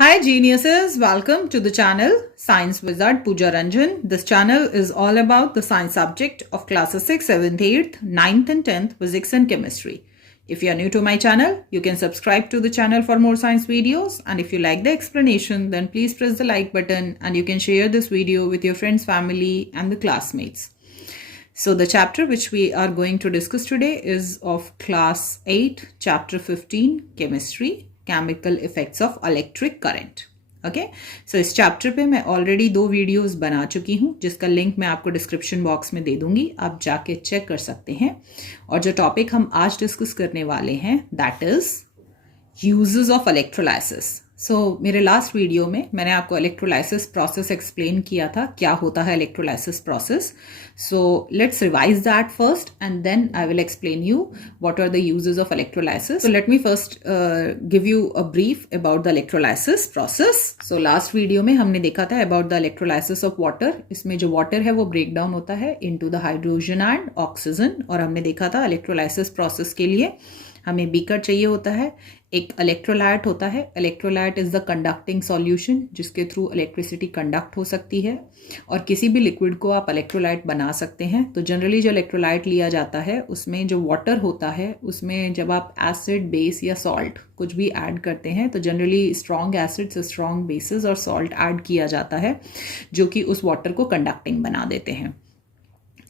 Hi geniuses, welcome to the channel Science Wizard Pooja Ranjan. This channel is all about the science subject of classes 6th, 7th, 8th, 9th and 10th physics and chemistry. If you are new to my channel, you can subscribe to the channel for more science videos, and if you like the explanation, then please press the like button and you can share this video with your friends, family and the classmates. So the chapter which we are going to discuss today is of class 8, chapter 15, chemistry, chemical effects of electric current. Okay so इस chapter पे मैं already 2 videos बना चुकी हूँ जिसका link मैं आपको description box में दे दूंगी, आप जाके चेक कर सकते हैं। और जो टॉपिक हम आज डिस्कस करने वाले हैं that is uses of electrolysis. So मेरे लास्ट वीडियो में मैंने आपको इलेक्ट्रोलाइसिस प्रोसेस एक्सप्लेन किया था, क्या होता है electrolysis process. So let's revise that first and then I will explain you what are the uses of electrolysis. So let me first give you a brief about the electrolysis process. So last video में हमने देखा था about the electrolysis of water. इसमें जो water है वो break down होता है into the hydrogen and oxygen, और हमने देखा था इलेक्ट्रोलाइसिस प्रोसेस के लिए हमें बीकर चाहिए होता है, एक इलेक्ट्रोलाइट होता है। Electrolyte is the conducting solution जिसके थ्रू इलेक्ट्रिसिटी कंडक्ट हो सकती है, और किसी भी लिक्विड को आप इलेक्ट्रोलाइट बना सकते हैं। तो जनरली जो इलेक्ट्रोलाइट लिया जाता है उसमें जो वाटर होता है उसमें जब आप एसिड, बेस या सॉल्ट कुछ भी ऐड करते हैं तो generally strong acids, strong bases और सॉल्ट ऐड किया जाता है जो कि उस वाटर को कंडक्टिंग बना देते हैं।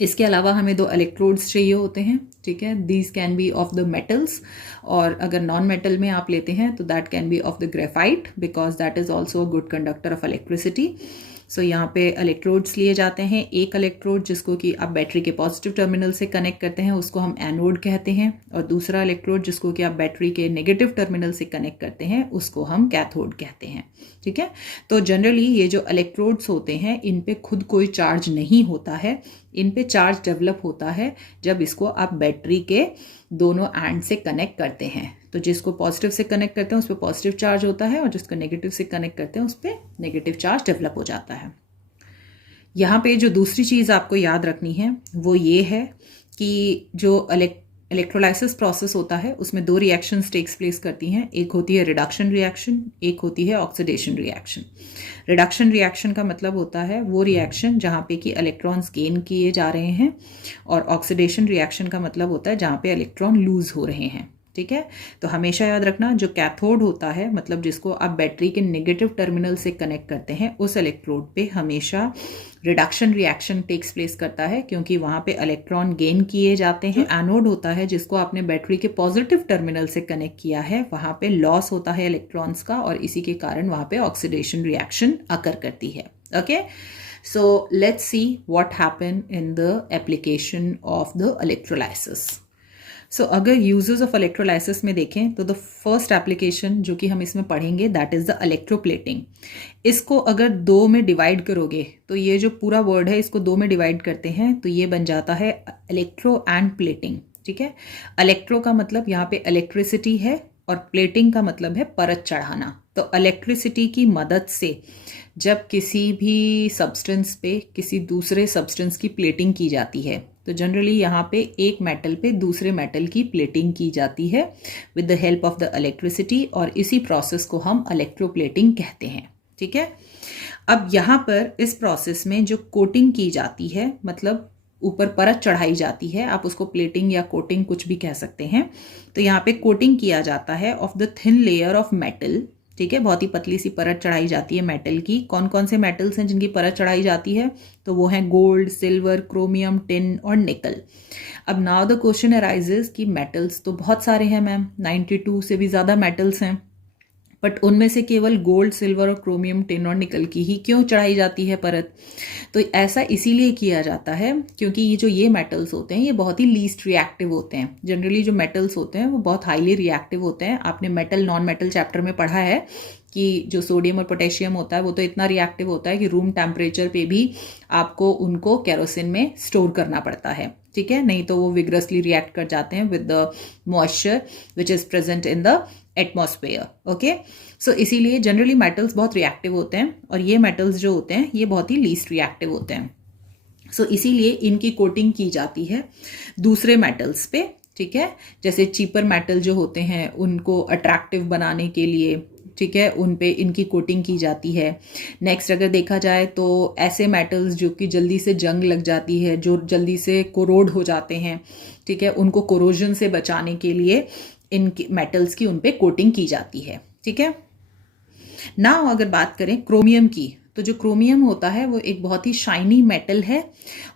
इसके अलावा हमें 2 इलेक्ट्रोड्स चाहिए होते हैं, ठीक है। These can be of the metals, और अगर नॉन मेटल में आप लेते हैं तो that can be of the graphite because that is also a good conductor of electricity. So यहाँ पे इलेक्ट्रोड्स लिए जाते हैं। एक इलेक्ट्रोड जिसको कि आप बैटरी के पॉजिटिव टर्मिनल से कनेक्ट करते हैं उसको हम एनोड कहते हैं, और दूसरा इलेक्ट्रोड जिसको कि आप बैटरी के नेगेटिव टर्मिनल से कनेक्ट करते हैं उसको हम कैथोड कहते हैं, ठीक है। तो जनरली ये जो इलेक्ट्रोड्स होते हैं इन पे खुद कोई चार्ज नहीं होता है, इन पे चार्ज डेवलप होता है जब इसको आप बैटरी के दोनों एंड से कनेक्ट करते हैं। तो जिसको पॉजिटिव से कनेक्ट करते हैं उस पर पॉजिटिव चार्ज होता है, और जिसको नेगेटिव से कनेक्ट करते हैं उस पर नेगेटिव चार्ज डेवलप हो जाता है। यहाँ पे जो दूसरी चीज़ आपको याद रखनी है वो ये है कि जो इलेक्ट्रोलाइसिस प्रोसेस होता है उसमें 2 रिएक्शंस टेक्स प्लेस करती हैं। एक होती है रिडक्शन रिएक्शन, एक होती है ऑक्सीडेशन रिएक्शन। रिडक्शन रिएक्शन का मतलब होता है वो रिएक्शन जहाँ पे कि इलेक्ट्रॉन्स गेन किए जा रहे हैं, और ऑक्सीडेशन रिएक्शन का मतलब होता है जहाँ पे इलेक्ट्रॉन लूज हो रहे हैं, ठीक है। तो हमेशा याद रखना जो कैथोड होता है मतलब जिसको आप बैटरी के नेगेटिव टर्मिनल से कनेक्ट करते हैं उस इलेक्ट्रोड पे हमेशा रिडक्शन रिएक्शन टेक्स प्लेस करता है क्योंकि वहाँ पे इलेक्ट्रॉन गेन किए जाते हैं। एनोड होता है जिसको आपने बैटरी के पॉजिटिव टर्मिनल से कनेक्ट किया है, वहाँ पे लॉस होता है इलेक्ट्रॉन्स का, और इसी के कारण वहाँ पे ऑक्सीडेशन रिएक्शन अकर करती है। Okay, so let's see what happen in the application of the electrolysis. So अगर यूजेस ऑफ इलेक्ट्रोलाइसिस में देखें तो द फर्स्ट एप्लीकेशन जो कि हम इसमें पढ़ेंगे दैट इज द इलेक्ट्रोप्लेटिंग। इसको अगर 2 में डिवाइड करोगे तो ये जो पूरा वर्ड है इसको 2 में डिवाइड करते हैं तो ये बन जाता है इलेक्ट्रो एंड प्लेटिंग, ठीक है। इलेक्ट्रो का मतलब यहाँ पे इलेक्ट्रिसिटी है और प्लेटिंग का मतलब है परत चढ़ाना। तो इलेक्ट्रिसिटी की मदद से जब किसी भी सब्सटेंस पे किसी दूसरे सब्सटेंस की प्लेटिंग की जाती है तो जनरली यहाँ पे एक मेटल पे दूसरे मेटल की प्लेटिंग की जाती है with the help of the electricity, और इसी प्रोसेस को हम इलेक्ट्रोप्लेटिंग कहते हैं, ठीक है। अब यहाँ पर इस प्रोसेस में जो कोटिंग की जाती है मतलब ऊपर परत चढ़ाई जाती है, आप उसको प्लेटिंग या कोटिंग कुछ भी कह सकते हैं। तो यहाँ पे कोटिंग किया जाता है of the thin layer of metal, ठीक है। बहुत ही पतली सी परत चढ़ाई जाती है मेटल की। कौन कौन से मेटल्स हैं जिनकी परत चढ़ाई जाती है? तो वो हैं गोल्ड, सिल्वर, क्रोमियम, टिन और निकल। अब नाउ द क्वेश्चन अराइजेस कि मेटल्स तो बहुत सारे हैं मैम, 92 से भी ज़्यादा मेटल्स हैं, बट उनमें से केवल गोल्ड, सिल्वर और क्रोमियम, टिन और निकल की ही क्यों चढ़ाई जाती है परत? तो ऐसा इसीलिए किया जाता है क्योंकि ये मेटल्स होते हैं ये बहुत ही लीस्ट रिएक्टिव होते हैं। जनरली जो मेटल्स होते हैं वो बहुत हाईली रिएक्टिव होते हैं। आपने मेटल नॉन मेटल चैप्टर में पढ़ा है कि जो सोडियम और पोटेशियम होता है वो तो इतना रिएक्टिव होता है कि रूम टेम्परेचर पे भी आपको उनको केरोसिन में स्टोर करना पड़ता है, ठीक है, नहीं तो वो विग्रसली रिएक्ट कर जाते हैं with the moisture which is present in the atmosphere. Okay, so इसीलिए जनरली मेटल्स बहुत रिएक्टिव होते हैं और ये मेटल्स जो होते हैं ये बहुत ही लीस्ट रिएक्टिव होते हैं। सो इसीलिए इनकी कोटिंग की जाती है दूसरे मेटल्स पे, ठीक है। जैसे चीपर मेटल जो होते हैं उनको अट्रैक्टिव बनाने के लिए, ठीक है, उन पे इनकी कोटिंग की जाती है। नेक्स्ट अगर देखा जाए तो ऐसे मेटल्स जो कि जल्दी से जंग लग जाती है, जो जल्दी से कोरोड हो जाते हैं, ठीक है, उनको कोरोजन से बचाने के लिए इन मेटल्स की उन पे कोटिंग की जाती है। ठीक है, नाउ अगर बात करें क्रोमियम की, तो जो क्रोमियम होता है वो एक बहुत ही शाइनी मेटल है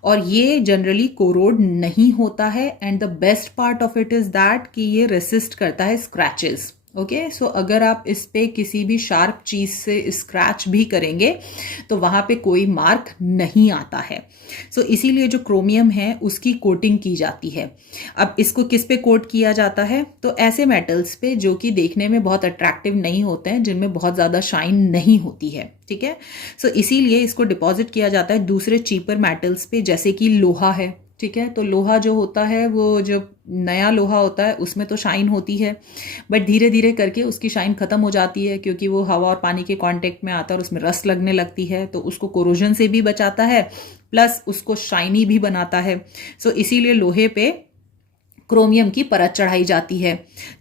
और ये जनरली कोरोड नहीं होता है। And the best part of it is that कि ये रेसिस्ट करता है स्क्रैचेस। ओके, सो अगर आप इस पे किसी भी शार्प चीज से स्क्रैच भी करेंगे तो वहां पे कोई मार्क नहीं आता है। सो इसीलिए जो क्रोमियम है उसकी कोटिंग की जाती है। अब इसको किस पे कोट किया जाता है, तो ऐसे मेटल्स पे जो कि देखने में बहुत अट्रैक्टिव नहीं होते हैं, जिनमें बहुत ज्यादा शाइन नहीं होती है। ठीक है, सो इसीलिए इसको डिपॉजिट किया जाता है दूसरे चीपर मेटल्स पे, जैसे कि लोहा है। ठीक है, तो लोहा जो होता है वो जो नया लोहा होता है उसमें तो शाइन होती है, बट धीरे धीरे करके उसकी शाइन खत्म हो जाती है क्योंकि वो हवा और पानी के कांटेक्ट में आता है और उसमें रस्ट लगने लगती है। तो उसको कोरोजन से भी बचाता है प्लस उसको शाइनी भी बनाता है। सो इसीलिए लोहे पे क्रोमियम की परत चढ़ाई जाती है,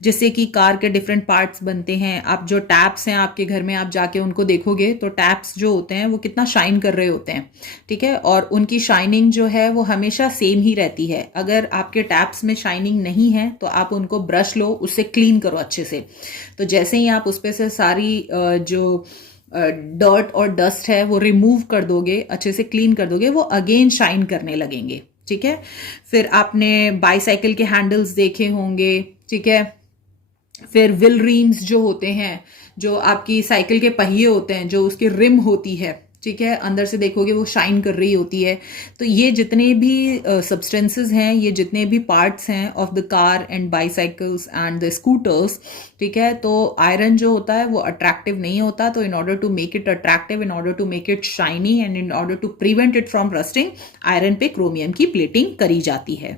जिससे कि कार के डिफरेंट पार्ट्स बनते हैं। आप जो टैप्स हैं आपके घर में, आप जाके उनको देखोगे तो टैप्स जो होते हैं वो कितना शाइन कर रहे होते हैं। ठीक है, और उनकी शाइनिंग जो है वो हमेशा सेम ही रहती है। अगर आपके टैप्स में शाइनिंग नहीं है तो आप उनको ब्रश लो, उससे क्लीन करो अच्छे से। तो जैसे ही आप उस पे से सारी जो डर्ट और डस्ट है वो रिमूव कर दोगे, अच्छे से क्लीन कर दोगे, वो अगेन शाइन करने लगेंगे। ठीक है, फिर आपने बाईसाइकिल के हैंडल्स देखे होंगे। ठीक है, फिर व्हील रिम्स जो होते हैं, जो आपकी साइकिल के पहिए होते हैं, जो उसकी रिम होती है, ठीक है, अंदर से देखोगे वो शाइन कर रही होती है। तो ये जितने भी सब्सटेंसेस हैं, ये जितने भी पार्ट्स हैं of the car and bicycles and the scooters, ठीक है, तो आयरन जो होता है वो अट्रैक्टिव नहीं होता। तो in order to make it attractive, in order to make it shiny and in order to prevent it from rusting, iron पे क्रोमियम की प्लेटिंग करी जाती है।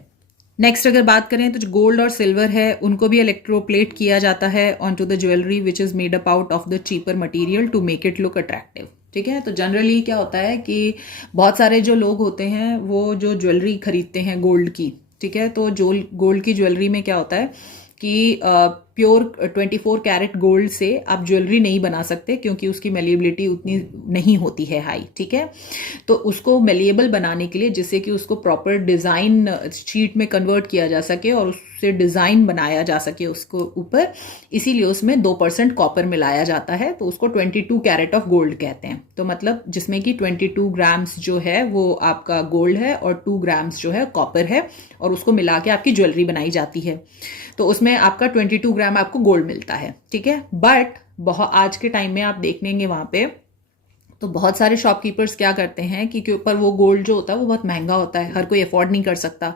नेक्स्ट अगर बात करें तो जो गोल्ड और सिल्वर है उनको भी इलेक्ट्रोप्लेट किया जाता है on to the jewellery which is made up out of the cheaper material to make it look attractive. ठीक है, तो जनरली क्या होता है कि बहुत सारे जो लोग होते हैं वो जो ज्वेलरी खरीदते हैं गोल्ड की, ठीक है, तो जो गोल्ड की ज्वेलरी में क्या होता है कि प्योर 24 कैरेट गोल्ड से आप ज्वेलरी नहीं बना सकते क्योंकि उसकी मेलिएबिलिटी उतनी नहीं होती है हाई। ठीक है, तो उसको मेलिएबल बनाने के लिए, जिससे कि उसको प्रॉपर डिज़ाइन शीट में कन्वर्ट किया जा सके और उससे डिज़ाइन बनाया जा सके उसको ऊपर, इसीलिए उसमें 2% कॉपर मिलाया जाता है। तो उसको 22 कैरेट ऑफ गोल्ड कहते हैं। तो मतलब जिसमें कि 22 ग्राम्स जो है वो आपका गोल्ड है और 2 ग्राम्स जो है कॉपर है, और उसको मिला के आपकी ज्वेलरी बनाई जाती है। तो उसमें आपका 22 ग्राम आपको गोल्ड मिलता है। ठीक है, बट बहुत आज के टाइम में आप देख लेंगे वहां पे तो बहुत सारे शॉपकीपर्स क्या करते हैं कि ऊपर वो गोल्ड जो होता है वो बहुत महंगा होता है, हर कोई अफोर्ड नहीं कर सकता।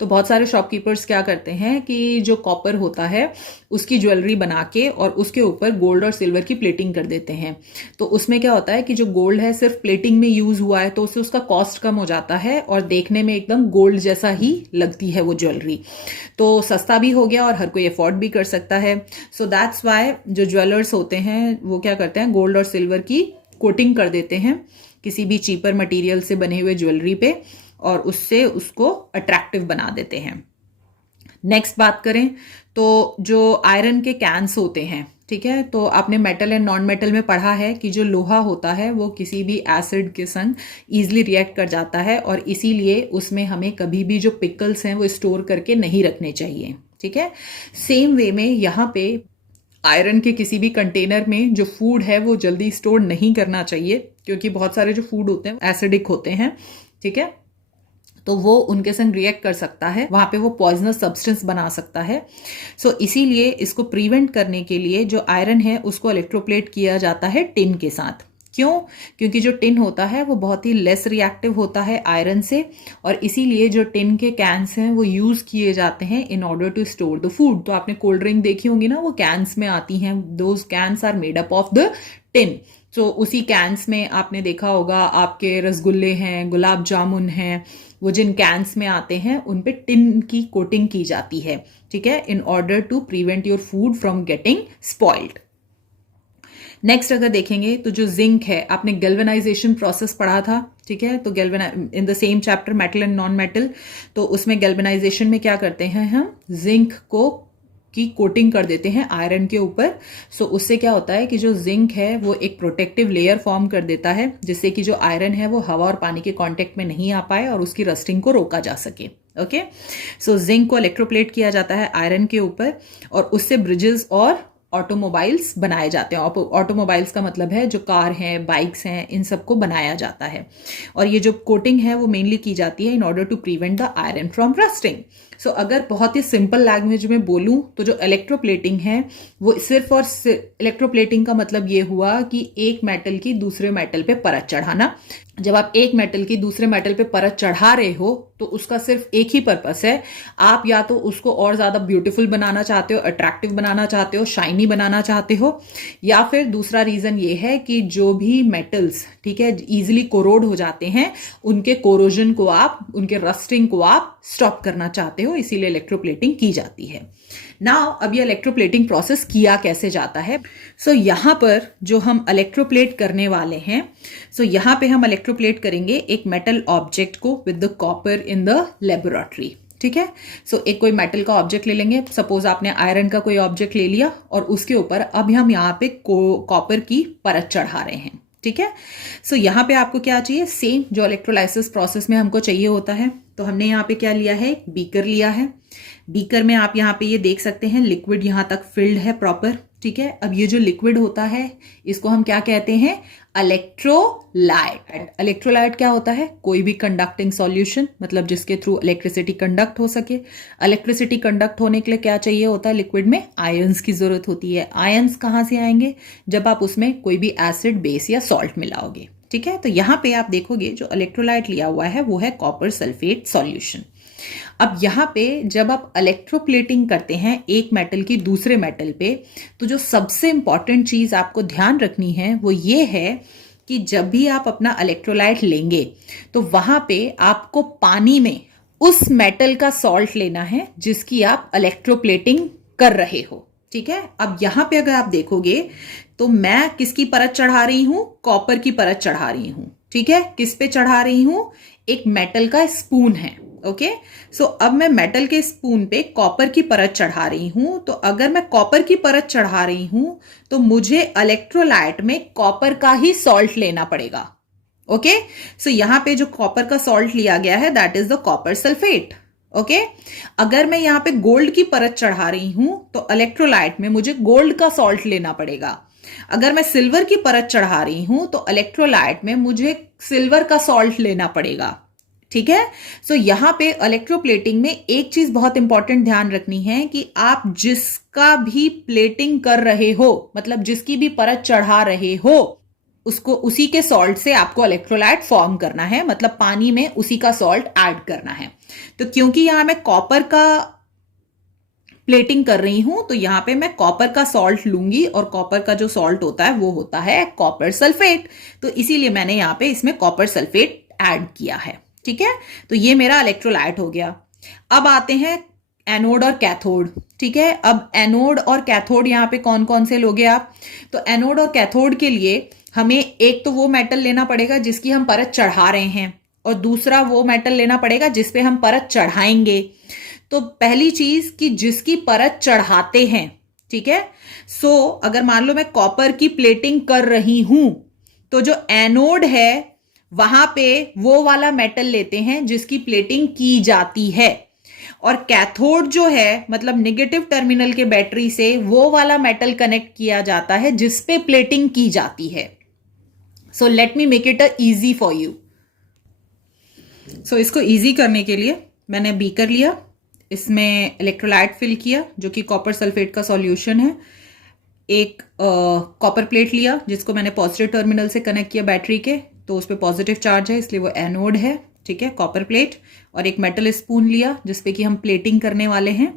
तो बहुत सारे शॉपकीपर्स क्या करते हैं कि जो कॉपर होता है उसकी ज्वेलरी बना के और उसके ऊपर गोल्ड और सिल्वर की प्लेटिंग कर देते हैं। तो उसमें क्या होता है कि जो गोल्ड है सिर्फ प्लेटिंग में यूज हुआ है तो उससे उसका कॉस्ट कम हो जाता है और देखने में एकदम गोल्ड जैसा ही लगती है वो ज्वेलरी। तो सस्ता भी हो गया और हर कोई अफोर्ड भी कर सकता है। सो दैट्स वाई जो ज्वेलर्स होते हैं वो क्या करते हैं, गोल्ड और सिल्वर की कोटिंग कर देते हैं किसी भी चीपर मटेरियल से बने हुए ज्वेलरी पे और उससे उसको अट्रैक्टिव बना देते हैं। नेक्स्ट बात करें तो जो आयरन के कैंस होते हैं, ठीक है, तो आपने मेटल एंड नॉन मेटल में पढ़ा है कि जो लोहा होता है वो किसी भी एसिड के संग ईजिली रिएक्ट कर जाता है और इसीलिए उसमें हमें कभी भी जो पिकल्स हैं वो स्टोर करके नहीं रखने चाहिए। ठीक है, सेम वे में यहाँ पे आयरन के किसी भी कंटेनर में जो फूड है वो जल्दी स्टोर नहीं करना चाहिए क्योंकि बहुत सारे जो फूड होते हैं एसिडिक होते हैं। ठीक है, तो वो उनके संग रिएक्ट कर सकता है, वहां पे वो पॉइजनस सब्सटेंस बना सकता है। सो इसीलिए इसको प्रिवेंट करने के लिए जो आयरन है उसको इलेक्ट्रोप्लेट किया जाता है टिन के साथ। क्यों? क्योंकि जो टिन होता है वो बहुत ही लेस रिएक्टिव होता है आयरन से और इसीलिए जो टिन के कैंस हैं वो यूज किए जाते हैं in order to store the food. तो आपने कोल्ड ड्रिंक देखी होंगी ना, वो कैंस में आती हैं, those cans are made up of the tin. तो उसी कैंस में आपने देखा होगा आपके रसगुल्ले हैं, गुलाब जामुन हैं, वो जिन कैंस में आते हैं उन पे टिन की कोटिंग की जाती है। ठीक है, in order to prevent your food from getting spoiled. Next अगर देखेंगे तो जो जिंक है, आपने गैल्वेनाइजेशन प्रोसेस पढ़ा था। ठीक है, तो in the same chapter metal and non metal, तो उसमें गैल्वेनाइजेशन में क्या करते हैं हम जिंक को की कोटिंग कर देते हैं आयरन के ऊपर। सो उससे क्या होता है कि जो जिंक है वो एक प्रोटेक्टिव लेयर फॉर्म कर देता है, जिससे कि जो आयरन है वो हवा और पानी के कांटेक्ट में नहीं आ पाए और उसकी रस्टिंग को रोका जा सके। ओके, सो जिंक को इलेक्ट्रोप्लेट किया जाता है आयरन के ऊपर और उससे ब्रिजेस और ऑटोमोबाइल्स बनाए जाते हैं। ऑटोमोबाइल्स का मतलब है जो कार हैं, बाइक्स हैं, इन सबको बनाया जाता है। और ये जो कोटिंग है वो मेनली की जाती है in order to prevent the iron from rusting. So अगर बहुत ही सिंपल लैंग्वेज में बोलूं तो जो इलेक्ट्रोप्लेटिंग है वो सिर्फ और इलेक्ट्रोप्लेटिंग का मतलब ये हुआ कि एक मेटल की दूसरे मेटल पे परत चढ़ाना। जब आप एक मेटल की दूसरे मेटल पे परत चढ़ा रहे हो तो उसका सिर्फ एक ही पर्पस है, आप या तो उसको और ज्यादा ब्यूटीफुल बनाना चाहते हो, अट्रैक्टिव बनाना चाहते हो, शाइनी बनाना चाहते हो, या फिर दूसरा रीजन ये है कि जो भी मेटल्स, ठीक है, इजिली कोरोड हो जाते हैं, उनके कोरोजन को आप, उनके रस्टिंग को आप स्टॉप करना चाहते हो, इसीलिए इलेक्ट्रोप्लेटिंग की जाती है। नाउ अब ये इलेक्ट्रोप्लेटिंग प्रोसेस किया कैसे जाता है। सो यहां पर जो हम इलेक्ट्रोप्लेट करने वाले हैं, सो यहां पे हम इलेक्ट्रोप्लेट करेंगे एक मेटल ऑब्जेक्ट को with the copper in the laboratory. ठीक है, सो एक कोई मेटल का ऑब्जेक्ट ले लेंगे, सपोज आपने आयरन का कोई ऑब्जेक्ट ले लिया और उसके ऊपर अब हम यहाँ पे कॉपर की परत चढ़ा रहे हैं। ठीक है, सो यहाँ पे आपको क्या चाहिए, सेम जो इलेक्ट्रोलाइसिस प्रोसेस में हमको चाहिए होता है। तो हमने यहाँ पे क्या लिया है, बीकर लिया है। बीकर में आप यहाँ पे ये देख सकते हैं लिक्विड यहाँ तक फिल्ड है प्रॉपर। ठीक है, अब ये जो लिक्विड होता है इसको हम क्या कहते हैं, इलेक्ट्रोलाइट। इलेक्ट्रोलाइट क्या होता है, कोई भी कंडक्टिंग सॉल्यूशन, मतलब जिसके थ्रू इलेक्ट्रिसिटी कंडक्ट हो सके। इलेक्ट्रिसिटी कंडक्ट होने के लिए क्या चाहिए होता है, लिक्विड में आयंस की जरूरत होती है। आयंस कहाँ से आएंगे, जब आप उसमें कोई भी एसिड, बेस या सॉल्ट मिलाओगे। ठीक है, तो यहाँ पे आप देखोगे जो इलेक्ट्रोलाइट लिया हुआ है वो है कॉपर सल्फेट सॉल्यूशन। अब यहाँ पे जब आप इलेक्ट्रोप्लेटिंग करते हैं एक मेटल की दूसरे मेटल पे, तो जो सबसे इंपॉर्टेंट चीज आपको ध्यान रखनी है वो ये है कि जब भी आप अपना इलेक्ट्रोलाइट लेंगे तो वहां पे आपको पानी में उस मेटल का सॉल्ट लेना है जिसकी आप इलेक्ट्रोप्लेटिंग कर रहे हो। ठीक है, अब यहां पे अगर आप देखोगे तो मैं किसकी परत चढ़ा रही हूं, कॉपर की परत चढ़ा रही हूं। ठीक है, किस पे चढ़ा रही हूं, एक मेटल का स्पून है। ओके, सो अब मैं मेटल के स्पून पे कॉपर की परत चढ़ा रही हूं। तो अगर मैं कॉपर की परत चढ़ा रही हूं तो मुझे इलेक्ट्रोलाइट में कॉपर का ही सॉल्ट लेना पड़ेगा। ओके, सो यहां पे जो कॉपर का सॉल्ट लिया गया है that is the copper sulphate. Okay, अगर मैं यहां पे गोल्ड की परत चढ़ा रही हूं तो इलेक्ट्रोलाइट में मुझे गोल्ड का सॉल्ट लेना पड़ेगा। अगर मैं सिल्वर की परत चढ़ा रही हूं तो इलेक्ट्रोलाइट में मुझे सिल्वर का सॉल्ट लेना पड़ेगा। ठीक है, सो यहां पे इलेक्ट्रोप्लेटिंग में एक चीज बहुत इंपॉर्टेंट ध्यान रखनी है कि आप जिसका भी प्लेटिंग कर रहे हो, मतलब जिसकी भी परत चढ़ा रहे हो, उसको उसी के सॉल्ट से आपको इलेक्ट्रोलाइट फॉर्म करना है, मतलब पानी में उसी का सॉल्ट ऐड करना है। तो क्योंकि यहां मैं कॉपर का प्लेटिंग कर रही हूं तो यहां पे मैं कॉपर का सॉल्ट लूंगी और कॉपर का जो सॉल्ट होता है वो होता है कॉपर सल्फेट। तो इसीलिए मैंने यहां पे इसमें कॉपर सल्फेट ऐड किया है। ठीक है, तो ये मेरा इलेक्ट्रोलाइट हो गया। अब आते हैं एनोड और कैथोड। ठीक है, अब एनोड और कैथोड यहाँ पे कौन कौन से लोगे आप, तो एनोड और कैथोड के लिए हमें एक तो वो मेटल लेना पड़ेगा जिसकी हम परत चढ़ा रहे हैं और दूसरा वो मेटल लेना पड़ेगा जिसपे हम परत चढ़ाएंगे। तो पहली चीज कि जिसकी परत चढ़ाते हैं, ठीक है, सो अगर मान लो मैं कॉपर की प्लेटिंग कर रही हूं तो जो एनोड है वहां पे वो वाला मेटल लेते हैं जिसकी प्लेटिंग की जाती है, और कैथोड जो है मतलब नेगेटिव टर्मिनल के बैटरी से वो वाला मेटल कनेक्ट किया जाता है जिस पे प्लेटिंग की जाती है। So let me make it easy for you. So इसको इजी करने के लिए मैंने बीकर लिया, इसमें इलेक्ट्रोलाइट फिल किया जो कि कॉपर सल्फेट का सॉल्यूशन है। एक कॉपर प्लेट लिया जिसको मैंने पॉजिटिव टर्मिनल से कनेक्ट किया बैटरी के, तो उस पर पॉजिटिव चार्ज है इसलिए वो एनोड है। ठीक है, कॉपर प्लेट, और एक मेटल स्पून लिया जिसपे कि हम प्लेटिंग करने वाले हैं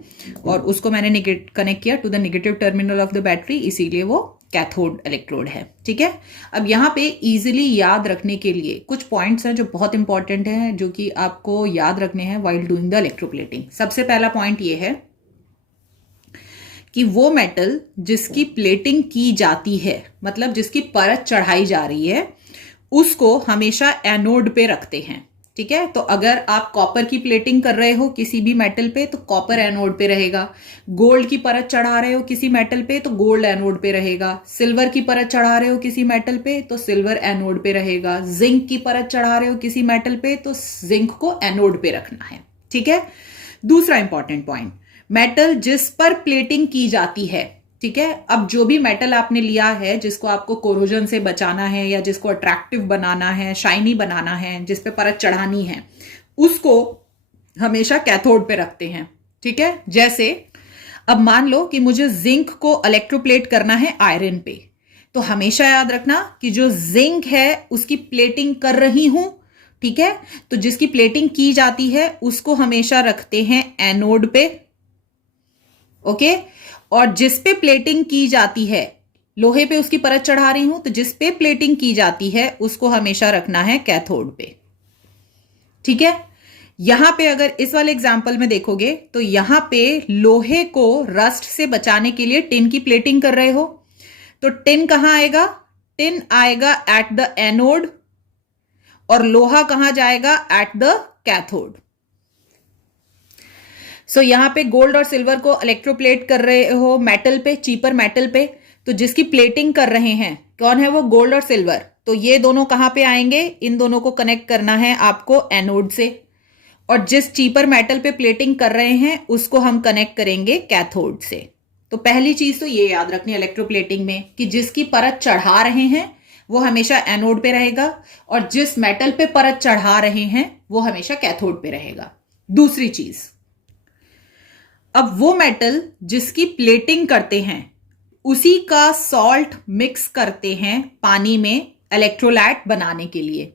और उसको मैंने कनेक्ट किया to the negative terminal of the battery, इसीलिए वो कैथोड इलेक्ट्रोड है। ठीक है, अब यहाँ पे इजीली याद रखने के लिए कुछ पॉइंट्स हैं जो बहुत इंपॉर्टेंट हैं, जो कि आपको याद रखने हैं वाइल डूइंग द इलेक्ट्रोप्लेटिंग। सबसे पहला पॉइंट ये है कि वो मेटल जिसकी प्लेटिंग की जाती है, मतलब जिसकी परत चढ़ाई जा रही है, उसको हमेशा एनोड पे रखते हैं। ठीक है। तो अगर आप कॉपर की प्लेटिंग कर रहे हो किसी भी मेटल पे तो कॉपर एनोड पे रहेगा, गोल्ड की परत चढ़ा रहे हो किसी मेटल पे तो गोल्ड एनोड पे रहेगा, सिल्वर की परत चढ़ा रहे हो किसी मेटल पे तो सिल्वर एनोड पे रहेगा, जिंक की परत चढ़ा रहे हो किसी मेटल पे तो जिंक को एनोड पे रखना है, ठीक है। दूसरा इंपॉर्टेंट पॉइंट, मेटल जिस पर प्लेटिंग की जाती है, ठीक है। अब जो भी मेटल आपने लिया है जिसको आपको कोरोजन से बचाना है या जिसको अट्रैक्टिव बनाना है, शाइनी बनाना है, जिस पे परत चढ़ानी है, उसको हमेशा कैथोड पे रखते हैं, ठीक है। जैसे अब मान लो कि मुझे जिंक को इलेक्ट्रोप्लेट करना है आयरन पे, तो हमेशा याद रखना कि जो जिंक है उसकी प्लेटिंग कर रही हूं, ठीक है। तो जिसकी प्लेटिंग की जाती है उसको हमेशा रखते हैं एनोड पे, ओके। और जिस पे प्लेटिंग की जाती है, लोहे पे उसकी परत चढ़ा रही हूं तो जिस पे प्लेटिंग की जाती है उसको हमेशा रखना है कैथोड पे, ठीक है। यहां पे अगर इस वाले एग्जांपल में देखोगे तो यहां पे लोहे को रस्ट से बचाने के लिए टिन की प्लेटिंग कर रहे हो, तो टिन कहां आएगा, टिन आएगा एट द एनोड और लोहा कहां जाएगा, एट द कैथोड। सो यहां पे गोल्ड और सिल्वर को इलेक्ट्रोप्लेट कर रहे हो मेटल पे, चीपर मेटल पे, तो जिसकी प्लेटिंग कर रहे हैं कौन है, वो गोल्ड और सिल्वर। तो ये दोनों कहां पे आएंगे, इन दोनों को कनेक्ट करना है आपको एनोड से, और जिस चीपर मेटल पे प्लेटिंग कर रहे हैं उसको हम कनेक्ट करेंगे कैथोड से। तो पहली चीज तो ये याद रखनी है इलेक्ट्रोप्लेटिंग में कि जिसकी परत चढ़ा रहे हैं वो हमेशा एनोड पे रहेगा और जिस मेटल पे परत चढ़ा रहे हैं वो हमेशा कैथोड पे रहेगा। दूसरी चीज, अब वो मेटल जिसकी प्लेटिंग करते हैं उसी का सॉल्ट मिक्स करते हैं पानी में इलेक्ट्रोलाइट बनाने के लिए।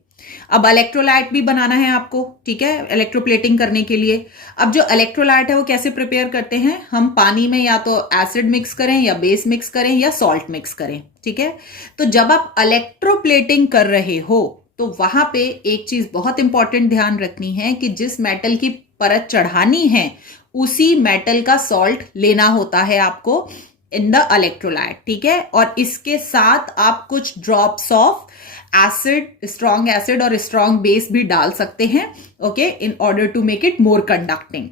अब इलेक्ट्रोलाइट भी बनाना है आपको, ठीक है, इलेक्ट्रोप्लेटिंग करने के लिए। अब जो इलेक्ट्रोलाइट है वो कैसे प्रिपेयर करते हैं, हम पानी में या तो एसिड मिक्स करें या बेस मिक्स करें या सॉल्ट मिक्स करें, ठीक है। तो जब आप इलेक्ट्रोप्लेटिंग कर रहे हो तो वहां पे एक चीज बहुत इंपॉर्टेंट ध्यान रखनी है कि जिस मेटल की परत चढ़ानी है उसी मेटल का सॉल्ट लेना होता है आपको इन द इलेक्ट्रोलाइट, ठीक है। और इसके साथ आप कुछ drops of acid, strong acid और स्ट्रॉन्ग बेस भी डाल सकते हैं, okay, in order to make it more conducting.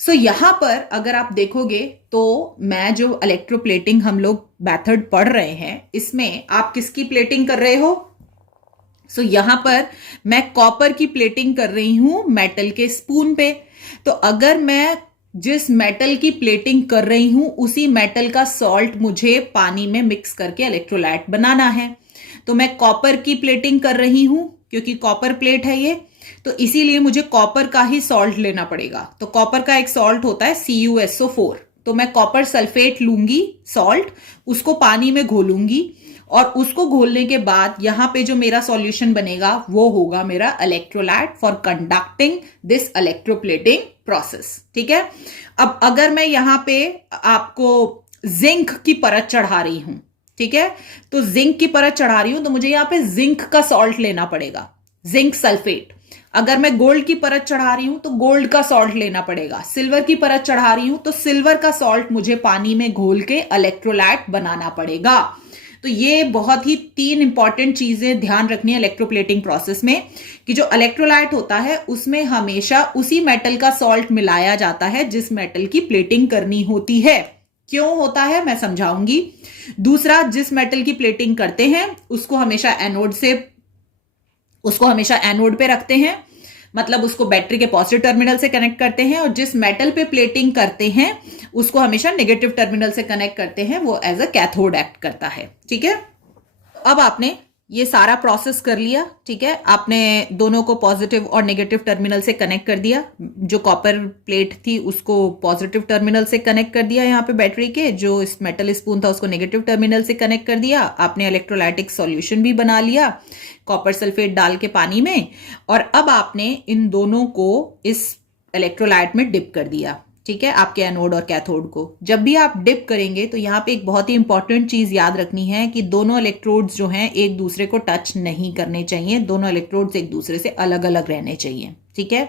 So यहां पर अगर आप देखोगे तो मैं जो इलेक्ट्रोप्लेटिंग हम लोग मेथड पढ़ रहे हैं इसमें आप किसकी प्लेटिंग कर रहे हो, सो यहां पर मैं कॉपर की प्लेटिंग कर रही हूं मेटल के स्पून पे। तो अगर मैं जिस मेटल की प्लेटिंग कर रही हूं उसी मेटल का सॉल्ट मुझे पानी में मिक्स करके इलेक्ट्रोलाइट बनाना है, तो मैं कॉपर की प्लेटिंग कर रही हूं क्योंकि कॉपर प्लेट है ये, तो इसीलिए मुझे कॉपर का ही सॉल्ट लेना पड़ेगा। तो कॉपर का एक सॉल्ट होता है CuSO4, तो मैं कॉपर सल्फेट लूंगी सॉल्ट, उसको पानी में घोलूंगी और उसको घोलने के बाद यहां पे जो मेरा सॉल्यूशन बनेगा वो होगा मेरा electrolyte for conducting this electroplating process, ठीक है। अब अगर मैं यहां पे आपको जिंक की परत चढ़ा रही हूं, ठीक है, तो जिंक की परत चढ़ा रही हूं तो मुझे यहां पे जिंक का सॉल्ट लेना पड़ेगा, जिंक सल्फेट। अगर मैं गोल्ड की परत चढ़ा रही हूं तो गोल्ड का सॉल्ट लेना पड़ेगा, सिल्वर की परत चढ़ा रही हूं तो सिल्वर का सॉल्ट मुझे पानी में घोल के इलेक्ट्रोलाइट बनाना पड़ेगा। तो ये बहुत ही 3 इंपॉर्टेंट चीजें ध्यान रखनी है इलेक्ट्रोप्लेटिंग प्रोसेस में कि जो इलेक्ट्रोलाइट होता है उसमें हमेशा उसी मेटल का सॉल्ट मिलाया जाता है जिस मेटल की प्लेटिंग करनी होती है। क्यों होता है मैं समझाऊंगी। दूसरा, जिस मेटल की प्लेटिंग करते हैं उसको हमेशा एनोड पे रखते हैं, मतलब उसको बैटरी के पॉजिटिव टर्मिनल से कनेक्ट करते हैं, और जिस मेटल पे प्लेटिंग करते हैं उसको हमेशा नेगेटिव टर्मिनल से कनेक्ट करते हैं, वो एज अ कैथोड एक्ट करता है, ठीक है। अब आपने ये सारा प्रोसेस कर लिया, ठीक है, आपने दोनों को पॉजिटिव और नेगेटिव टर्मिनल से कनेक्ट कर दिया, जो कॉपर प्लेट थी उसको पॉजिटिव टर्मिनल से कनेक्ट कर दिया, यहाँ पे बैटरी के जो इस मेटल स्पून था उसको नेगेटिव टर्मिनल से कनेक्ट कर दिया, आपने इलेक्ट्रोलाइटिक सॉल्यूशन भी बना लिया कॉपर सल्फेट डाल के पानी में, और अब आपने इन दोनों को इस इलेक्ट्रोलाइट में डिप कर दिया, ठीक है, आपके एनोड और कैथोड को। जब भी आप डिप करेंगे तो यहाँ पे एक बहुत ही इंपॉर्टेंट चीज याद रखनी है कि दोनों इलेक्ट्रोड्स जो हैं एक दूसरे को टच नहीं करने चाहिए, दोनों इलेक्ट्रोड्स एक दूसरे से अलग अलग रहने चाहिए, ठीक है।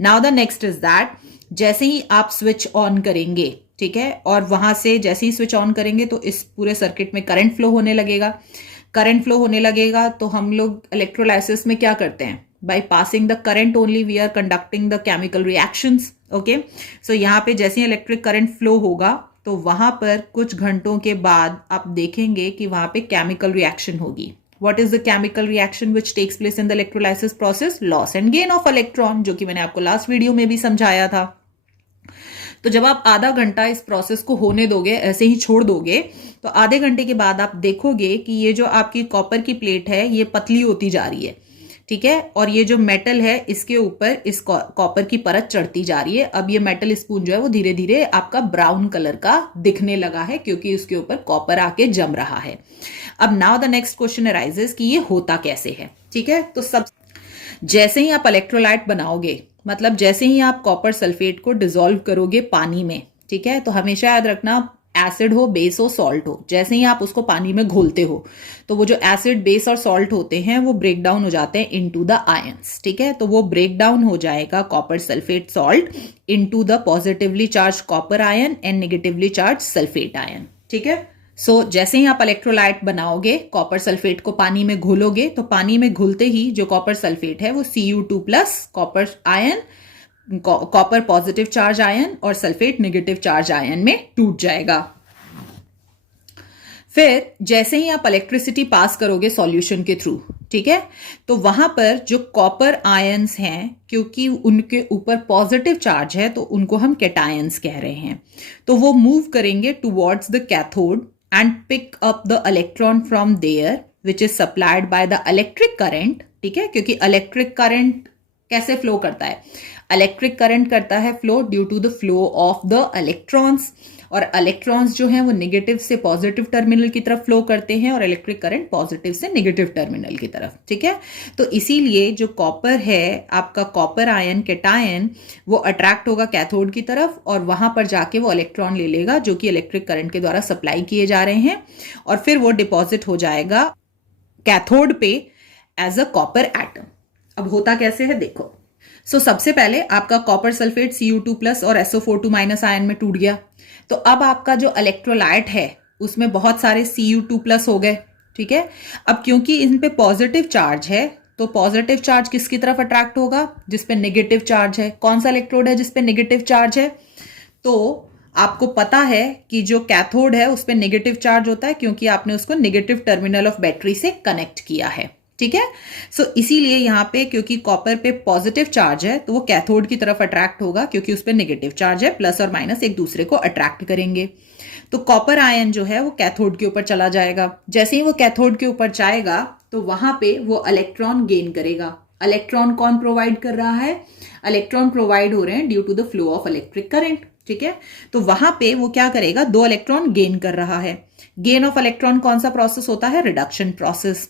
Now the next is that, जैसे ही आप स्विच ऑन करेंगे, ठीक है, और वहां से जैसे ही स्विच ऑन करेंगे तो इस पूरे सर्किट में करंट फ्लो होने लगेगा। करंट फ्लो होने लगेगा तो हम लोग इलेक्ट्रोलाइसिस में क्या करते हैं, by passing the current only we are conducting the chemical reactions. Okay, so यहाँ पे जैसे ही इलेक्ट्रिक करंट फ्लो होगा तो वहां पर कुछ घंटों के बाद आप देखेंगे कि वहां पे केमिकल रिएक्शन होगी. What is the chemical reaction which takes place in the electrolysis process? Loss and gain of electron, जो कि मैंने आपको लास्ट वीडियो में भी समझाया था. तो जब आप आधा घंटा इस प्रोसेस को होने दोगे, ऐसे ही छोड़ दोगे, तो आधे घंटे के बाद आप देखोगे कि ये जो आपकी कॉपर की प्लेट है ये पतली होती जा रही है. ठीक है, और ये जो मेटल है इसके ऊपर इस कॉपर की परत चढ़ती जा रही है. अब ये मेटल स्पून जो है वो धीरे धीरे आपका ब्राउन कलर का दिखने लगा है क्योंकि उसके ऊपर कॉपर आके जम रहा है. अब now the next question arises कि ये होता कैसे है. ठीक है, तो सब जैसे ही आप इलेक्ट्रोलाइट बनाओगे, मतलब जैसे ही आप कॉपर सल्फेट को डिसॉल्व करोगे पानी में, ठीक है, तो हमेशा याद रखना एसिड हो, बेस हो, सॉल्ट हो, जैसे ही आप उसको पानी में घोलते हो तो वो जो एसिड, बेस और सॉल्ट होते हैं वो ब्रेक डाउन हो जाते हैं इनटू द आयंस. ठीक है, तो वो ब्रेक डाउन हो जाएगा copper sulphate salt into the positively charge copper ion and negatively charge sulphate ion. ठीक है, सो जैसे ही आप इलेक्ट्रोलाइट बनाओगे, कॉपर सल्फेट को पानी में घोलोगे, तो पानी में घुलते ही जो कॉपर सल्फेट है वो Cu2+ copper ion, copper positive charge ion और सल्फेट नेगेटिव चार्ज आयन में टूट जाएगा. फिर जैसे ही आप इलेक्ट्रिसिटी पास करोगे सॉल्यूशन के थ्रू, ठीक है, तो वहां पर जो कॉपर आयंस हैं, क्योंकि उनके ऊपर पॉजिटिव चार्ज है तो उनको हम कैटायंस कह रहे हैं, तो वो मूव करेंगे towards the cathode and pick up the electron from there which is supplied by the electric current. ठीक है, क्योंकि इलेक्ट्रिक करंट कैसे फ्लो करता है? इलेक्ट्रिक करंट करता है flow due to the flow of the electrons, और इलेक्ट्रॉन्स जो हैं वो नेगेटिव से पॉजिटिव टर्मिनल की तरफ फ्लो करते हैं और इलेक्ट्रिक करंट पॉजिटिव से नेगेटिव टर्मिनल की तरफ. ठीक है, तो इसीलिए जो कॉपर है, आपका कॉपर आयन कैटायन, वो अट्रैक्ट होगा कैथोड की तरफ और वहां पर जाके वो इलेक्ट्रॉन ले लेगा जो कि इलेक्ट्रिक करंट के द्वारा सप्लाई किए जा रहे हैं, और फिर वो डिपॉजिट हो जाएगा कैथोड पे एज अ कॉपर एटम. अब होता कैसे है देखो. सबसे पहले आपका कॉपर सल्फेट Cu2+ और SO4 आयन में टूट गया, तो अब आपका जो इलेक्ट्रोलाइट है उसमें बहुत सारे Cu2+ हो गए. ठीक है, अब क्योंकि इन पे पॉजिटिव चार्ज है तो पॉजिटिव चार्ज किसकी तरफ अट्रैक्ट होगा? जिस पे नेगेटिव चार्ज है. कौन सा इलेक्ट्रोड है जिस पे नेगेटिव चार्ज है? तो आपको पता है कि जो कैथोड है उस पे नेगेटिव चार्ज होता है क्योंकि आपने उसको नेगेटिव टर्मिनल ऑफ बैटरी से कनेक्ट किया है. ठीक है, इसीलिए यहां पे क्योंकि कॉपर पे पॉजिटिव चार्ज है तो वो कैथोड की तरफ अट्रैक्ट होगा क्योंकि उस पे नेगेटिव चार्ज है, प्लस और माइनस एक दूसरे को अट्रैक्ट करेंगे. तो कॉपर आयन जो है वो कैथोड के ऊपर चला जाएगा. जैसे ही वो कैथोड के ऊपर जाएगा तो वहां पे वो इलेक्ट्रॉन गेन करेगा. इलेक्ट्रॉन कौन प्रोवाइड कर रहा है? इलेक्ट्रॉन प्रोवाइड हो रहे हैं due to the flow of electric current. ठीक है, तो वहां पे वो क्या करेगा? 2 इलेक्ट्रॉन गेन कर रहा है. गेन ऑफ इलेक्ट्रॉन कौन सा प्रोसेस होता है? Reduction process.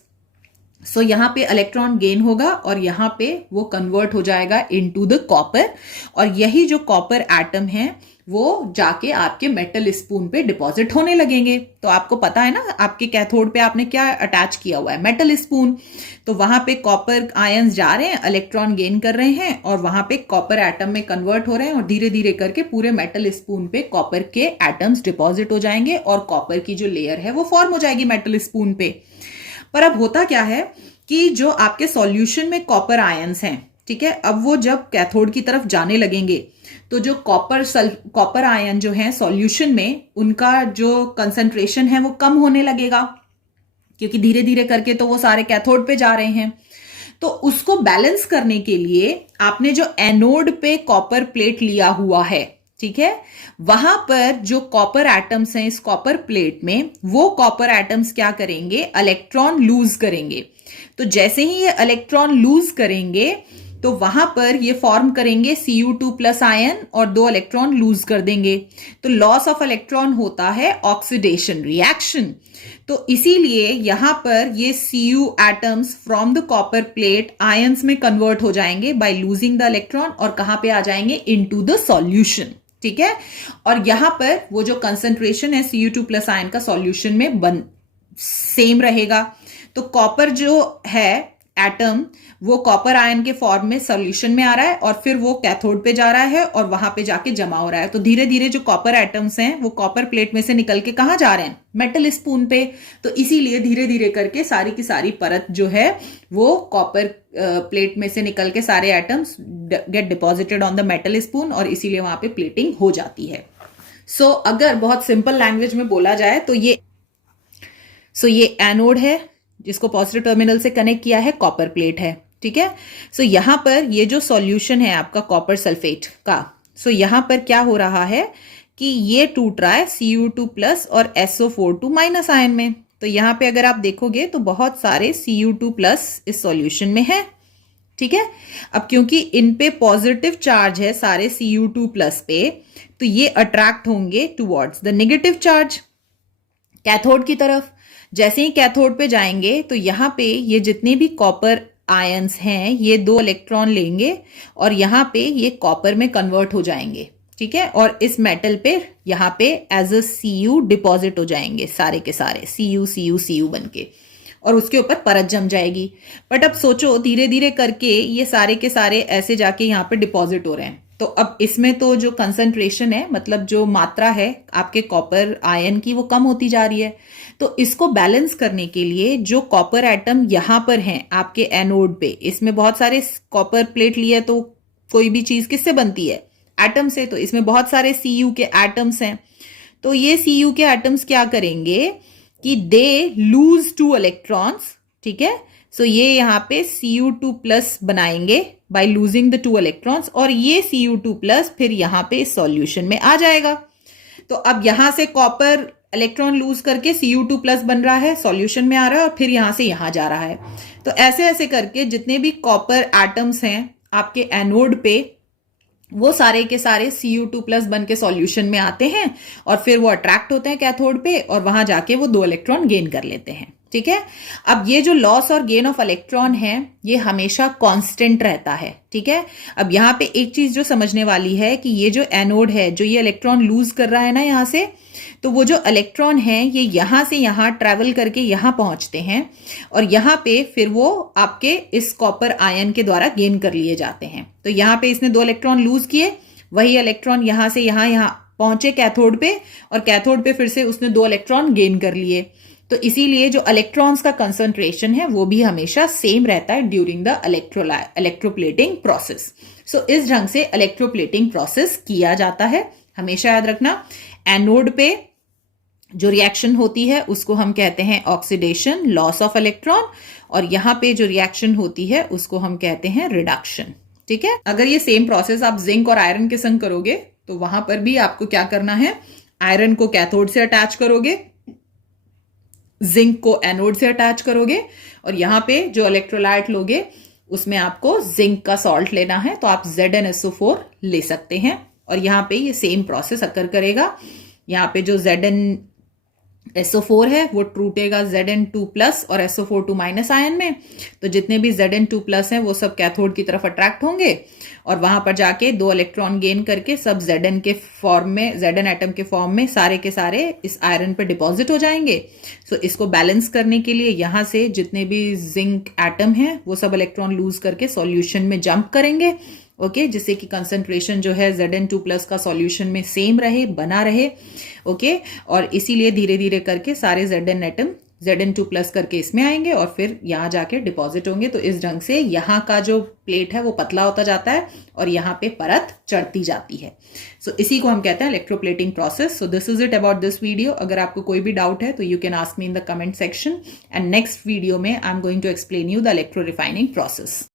यहां पे इलेक्ट्रॉन गेन होगा और यहां पे वो कन्वर्ट हो जाएगा इनटू द कॉपर, और यही जो कॉपर एटम है वो जाके आपके मेटल स्पून पे डिपॉजिट होने लगेंगे. तो आपको पता है ना, आपके कैथोड पे आपने क्या अटैच किया हुआ है? Metal spoon. तो वहां पे कॉपर आयंस जा रहे हैं, इलेक्ट्रॉन गेन कर रहे हैं और वहां पे कॉपर एटम में कन्वर्ट हो रहे हैं और धीरे धीरे करके पूरे मेटल स्पून पे कॉपर के एटम्स डिपॉजिट हो जाएंगे और कॉपर की जो लेयर है वो फॉर्म हो जाएगी मेटल स्पून पे. पर अब होता क्या है कि जो आपके सॉल्यूशन में कॉपर आयंस हैं, ठीक है, अब वो जब कैथोड की तरफ जाने लगेंगे तो जो कॉपर आयन जो है सॉल्यूशन में, उनका जो कंसंट्रेशन है वो कम होने लगेगा क्योंकि धीरे धीरे करके तो वो सारे कैथोड पे जा रहे हैं. तो उसको बैलेंस करने के लिए आपने जो एनोड पे कॉपर प्लेट लिया हुआ है, ठीक है, वहां पर जो कॉपर एटम्स हैं इस कॉपर प्लेट में, वो कॉपर एटम्स क्या करेंगे? इलेक्ट्रॉन लूज करेंगे. तो जैसे ही ये इलेक्ट्रॉन लूज करेंगे तो वहां पर ये फॉर्म करेंगे Cu2+ आयन और 2 इलेक्ट्रॉन लूज कर देंगे. तो लॉस ऑफ इलेक्ट्रॉन होता है ऑक्सीडेशन रिएक्शन. तो इसीलिए यहां पर ये Cu atoms from the copper plate ions में कन्वर्ट हो जाएंगे बाय लूजिंग द इलेक्ट्रॉन और कहां पे आ जाएंगे? Into the solution. ठीक है, और यहां पर वो जो कंसंट्रेशन है Cu2+ आयन का सॉल्यूशन में सेम रहेगा. तो कॉपर जो है एटम वो कॉपर आयन के फॉर्म में सॉल्यूशन में आ रहा है और फिर वो कैथोड पे जा रहा है और वहां पे जाके जमा हो रहा है। तो धीरे धीरे जो कॉपर एटम्स हैं वो कॉपर प्लेट में से निकल के कहाँ जा रहे हैं, मेटल स्पून पे। तो इसीलिए धीरे धीरे करके सारी की सारी परत जो है वो कॉपर प्लेट में से निकल के सारे atoms get deposited on the metal spoon और इसीलिए वहां पे प्लेटिंग हो जाती है। सो अगर बहुत सिंपल लैंग्वेज में बोला जाए तो ये एनोड है जिसको पॉजिटिव टर्मिनल से कनेक्ट किया है, कॉपर प्लेट है, ठीक है। सो यहां पर ये जो सॉल्यूशन है आपका कॉपर सल्फेट का, सो यहां पर क्या हो रहा है कि ये टूट रहा है Cu2+ और SO4 आयन में। तो यहां पे अगर आप देखोगे तो बहुत सारे Cu2+ इस सॉल्यूशन में है, ठीक है। अब क्योंकि इन पे पॉजिटिव चार्ज है सारे Cu2+ पे, तो ये अट्रैक्ट होंगे towards the negative charge cathode की तरफ। जैसे ही कैथोड पे जाएंगे तो यहां पे ये जितने भी कॉपर आयंस हैं ये 2 इलेक्ट्रॉन लेंगे और यहां पे ये कॉपर में कन्वर्ट हो जाएंगे, ठीक है। और इस मेटल पे यहां पे एज अ Cu डिपॉजिट हो जाएंगे सारे के सारे Cu बनके और उसके ऊपर परत जम जाएगी। बट अब सोचो धीरे धीरे करके ये सारे के सारे ऐसे जाके यहाँ पे डिपॉजिट हो रहे हैं। तो अब इसमें तो जो कंसंट्रेशन है, मतलब जो मात्रा है आपके कॉपर आयन की, वो कम होती जा रही है। तो इसको बैलेंस करने के लिए जो कॉपर एटम यहां पर हैं आपके एनोड पे, इसमें बहुत सारे कॉपर प्लेट लिए तो कोई भी चीज किससे बनती है, एटम से। तो इसमें बहुत सारे Cu के एटम्स हैं। तो ये Cu के एटम्स क्या करेंगे कि दे लूज 2 इलेक्ट्रॉन्स, ठीक है। सो ये यहाँ पे Cu2+ बनाएंगे बाय लूजिंग द 2 इलेक्ट्रॉन्स और ये Cu2+ फिर यहाँ पे सॉल्यूशन में आ जाएगा। तो अब यहां से कॉपर इलेक्ट्रॉन लूज करके Cu2+ बन रहा है, सॉल्यूशन में आ रहा है और फिर यहां से यहां जा रहा है। तो ऐसे ऐसे करके जितने भी कॉपर एटम्स हैं आपके एनोड पे वो सारे के सारे Cu2+ बन के सॉल्यूशन में आते हैं और फिर वो अट्रैक्ट होते हैं कैथोड पे और वहां जाके वो 2 इलेक्ट्रॉन गेन कर लेते हैं, ठीक है। अब ये जो लॉस और गेन ऑफ इलेक्ट्रॉन है ये हमेशा कांस्टेंट रहता है, ठीक है। अब यहाँ पे एक चीज जो समझने वाली है कि ये जो एनोड है जो ये इलेक्ट्रॉन लूज कर रहा है ना यहाँ से, तो वो जो इलेक्ट्रॉन है ये यहां से यहां ट्रेवल करके यहां पहुंचते हैं और यहां पे फिर वो आपके इस कॉपर आयन के द्वारा गेन कर लिए जाते हैं। तो यहां पे इसने 2 इलेक्ट्रॉन लूज किए, वही इलेक्ट्रॉन यहां से यहां पहुंचे कैथोड पे और कैथोड पे फिर से उसने 2 इलेक्ट्रॉन गेन कर लिए। तो इसीलिए जो इलेक्ट्रॉन्स का कंसंट्रेशन है वो भी हमेशा सेम रहता है ड्यूरिंग द इलेक्ट्रोप्लेटिंग प्रोसेस। सो इस ढंग से इलेक्ट्रोप्लेटिंग प्रोसेस किया जाता है। हमेशा याद रखना एनोड पे जो रिएक्शन होती है उसको हम कहते हैं ऑक्सीडेशन, लॉस ऑफ इलेक्ट्रॉन, और यहां पे जो रिएक्शन होती है उसको हम कहते हैं रिडक्शन, ठीक है। अगर ये सेम प्रोसेस आप जिंक और आयरन के संग करोगे तो वहां पर भी आपको क्या करना है, आयरन को कैथोड से अटैच करोगे, जिंक को एनोड से अटैच करोगे और यहां पे जो इलेक्ट्रोलाइट लोगे उसमें आपको जिंक का सॉल्ट लेना है तो आप ZnSO4 ले सकते हैं और यहां पे ये सेम प्रोसेस अकर करेगा। यहाँ पे जो ZnSO4 है वो टूटेगा Zn2+ और SO4 आयन में। तो जितने भी Zn2+ हैं वो सब कैथोड की तरफ अट्रैक्ट होंगे और वहां पर जाके 2 इलेक्ट्रॉन गेन करके सब Zn के फॉर्म में, Zn एटम के फॉर्म में सारे के सारे इस आयरन पे डिपॉजिट हो जाएंगे। सो इसको बैलेंस करने के लिए यहां से जितने भी जिंक एटम हैं वो सब इलेक्ट्रॉन लूज करके सॉल्यूशन में जंप करेंगे, ओके, जिससे कि कंसंट्रेशन जो है Zn2+ का सॉल्यूशन में सेम रहे, बना रहे, ओके। और इसीलिए धीरे धीरे करके सारे Zn एटम Zn2+ करके इसमें आएंगे और फिर यहाँ जाके डिपॉजिट होंगे। तो इस ढंग से यहाँ का जो प्लेट है वो पतला होता जाता है और यहाँ पे परत चढ़ती जाती है। सो इसी को हम कहते हैं electroplating process. So this is it about this video. अगर आपको कोई भी डाउट है तो you can ask me in the comment section and next video में I am going to explain you the electro refining process.